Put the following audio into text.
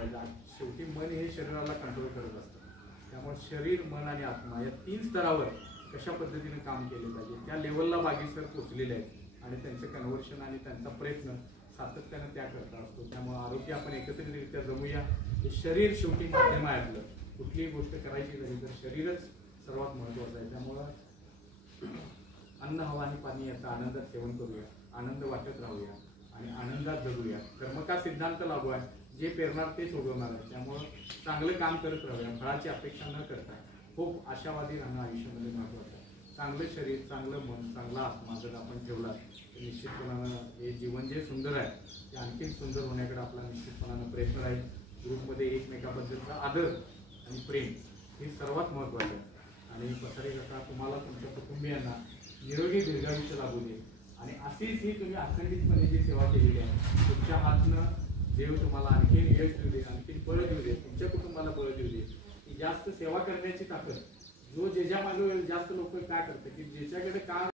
ठेवायचा. शेवटी मन हे शरीराला कंट्रोल करत असतं. त्यामुळे शरीर, मन आणि आत्मा या 3 स्तरावर कशा पद्धतीने काम केले पाहिजे त्या लेवलला बागी सर पोचलेले आहेत आणि त्यांचं कन्व्हर्शन आणि त्यांचा प्रयत्न सातत्यानं त्या करता असतो. त्यामुळे आरोग्य आपण एकत्रितरित्या जमूया. हे शरीर शेवटी माध्यम आहे आपलं. कुठलीही गोष्ट करायची झाली तर शरीरच सर्वात महत्त्वाचं आहे. त्यामुळं अन्न, हवा आणि पाणी याचा आनंदात सेवन करूया, आनंद वाटत राहूया आणि आनंदात जगूया. कर्म का सिद्धांत लागू आहे, जे पेरणार तेच उगवणार आहे. त्यामुळं चांगलं काम करत राहूया, फळाची अपेक्षा न करता खूप आशावादी राहणं आयुष्यामध्ये महत्त्वाचं आहे. चांगलं शरीर, चांगलं मन, चांगला आत्मा जर आपण ठेवला तर निश्चितपणानं हे जीवन जे सुंदर आहे ते आणखीन सुंदर होण्याकडे आपला निश्चितपणानं प्रयत्न राहील. ग्रुपमध्ये एकमेकाबद्दलचा आदर आणि प्रेम हे सर्वात महत्त्वाचं आहे. आणि पसारे काका तुम्हाला तुमच्या कुटुंबियांना निरोगी दीर्घायुष्य लाभू दे आणि अशीच ही तुम्ही अखंडितपणे जी सेवा केलेली आहे तुमच्या हातनं देव तुम्हाला आणखीन यश देऊ दे, आणखीन बळ देऊ दे, तुमच्या कुटुंबाला बळ देऊ दे. की जास्त सेवा करण्याची ताकद जो ज्याच्या मागे जास्त लोक काय करतात की ज्याच्याकडे काम